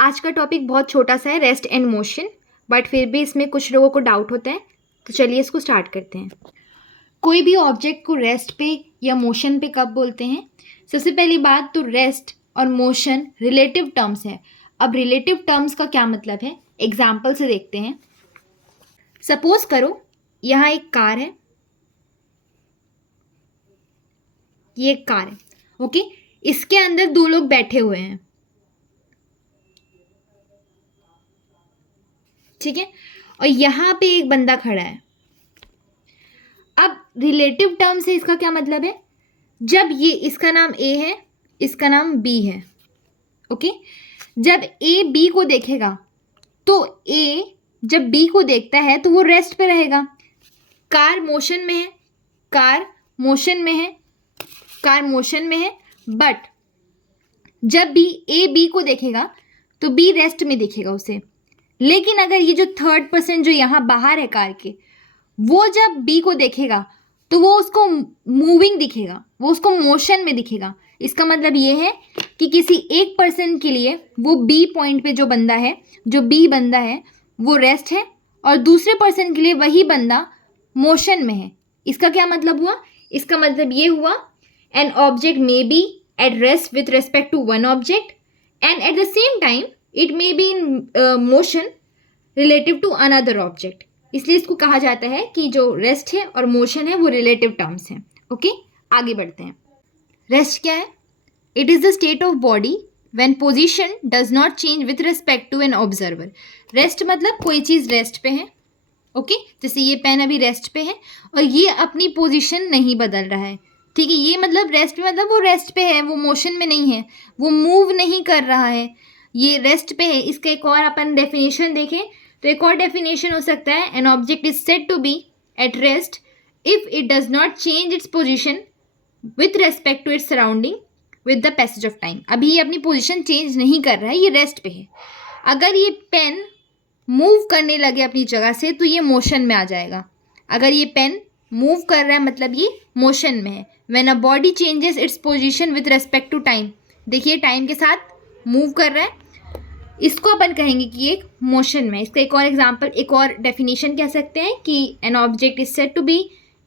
आज का टॉपिक बहुत छोटा सा है, रेस्ट एंड मोशन, बट फिर भी इसमें कुछ लोगों को डाउट होता है, तो चलिए इसको स्टार्ट करते हैं। कोई भी ऑब्जेक्ट को रेस्ट पे या मोशन पे कब बोलते हैं? सबसे पहली बात तो रेस्ट और मोशन रिलेटिव टर्म्स है। अब रिलेटिव टर्म्स का क्या मतलब है, एग्जाम्पल से देखते हैं। सपोज करो यहाँ एक कार है, ये एक कार है, ओके। इसके अंदर दो लोग बैठे हुए हैं, ठीक है, और यहाँ पे एक बंदा खड़ा है। अब रिलेटिव टर्म से इसका क्या मतलब है, जब ये इसका नाम ए है, इसका नाम बी है, ओके। जब ए बी को देखेगा तो ए जब बी को देखता है तो वो रेस्ट पे रहेगा। कार मोशन में है, कार मोशन में है, कार मोशन में है, बट जब भी ए बी को देखेगा तो बी रेस्ट में दिखेगा उसे। लेकिन अगर ये जो थर्ड पर्सन जो यहाँ बाहर है कार के, वो जब बी को देखेगा तो वो उसको मूविंग दिखेगा, वो उसको मोशन में दिखेगा। इसका मतलब ये है कि किसी एक पर्सन के लिए वो बी पॉइंट पे जो बंदा है, जो बी बंदा है, वो रेस्ट है, और दूसरे पर्सन के लिए वही बंदा मोशन में है। इसका क्या मतलब हुआ? इसका मतलब ये हुआ, an object may be at rest with respect to one object and at the same time it may be in motion relative to another object. इसलिए इसको कहा जाता है कि जो रेस्ट है और मोशन है वो रिलेटिव टर्म्स हैं, ओके। आगे बढ़ते हैं। रेस्ट क्या है? It is the state of body when position does not change with respect to an observer. Rest मतलब कोई चीज़ रेस्ट पे है, ओके। जैसे ये पेन अभी रेस्ट पे है और ये अपनी पोजीशन नहीं बदल रहा है, ठीक है। ये मतलब रेस्ट पे मतलब वो रेस्ट पे है, वो मोशन में नहीं है, वो मूव नहीं कर रहा है, ये रेस्ट पे है। इसका एक और अपन डेफिनेशन देखें तो एक और डेफिनेशन हो सकता है, an object is said to be at rest if it does not change its position with respect to its surrounding with the passage of time. अभी ये अपनी पोजीशन चेंज नहीं कर रहा है, ये रेस्ट पे है। अगर ये पेन मूव करने लगे अपनी जगह से तो ये मोशन में आ जाएगा। अगर ये पेन मूव कर रहा है मतलब ये मोशन में है। When a body changes its position with respect to time, देखिए टाइम के साथ मूव कर रहा है, इसको अपन कहेंगे कि एक मोशन में। इसका एक और एग्जांपल, एक और डेफिनेशन कह सकते हैं कि an object is said to be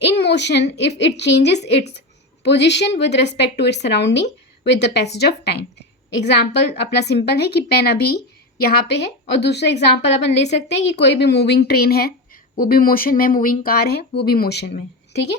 in motion if it changes its position with respect to its surrounding with the passage of time. Example अपना सिंपल है कि पेन अभी यहाँ पे है, और दूसरा एग्जांपल अपन ले सकते हैं कि कोई भी मूविंग ट्रेन है वो भी मोशन में, मूविंग कार है वो भी मोशन में, ठीक है।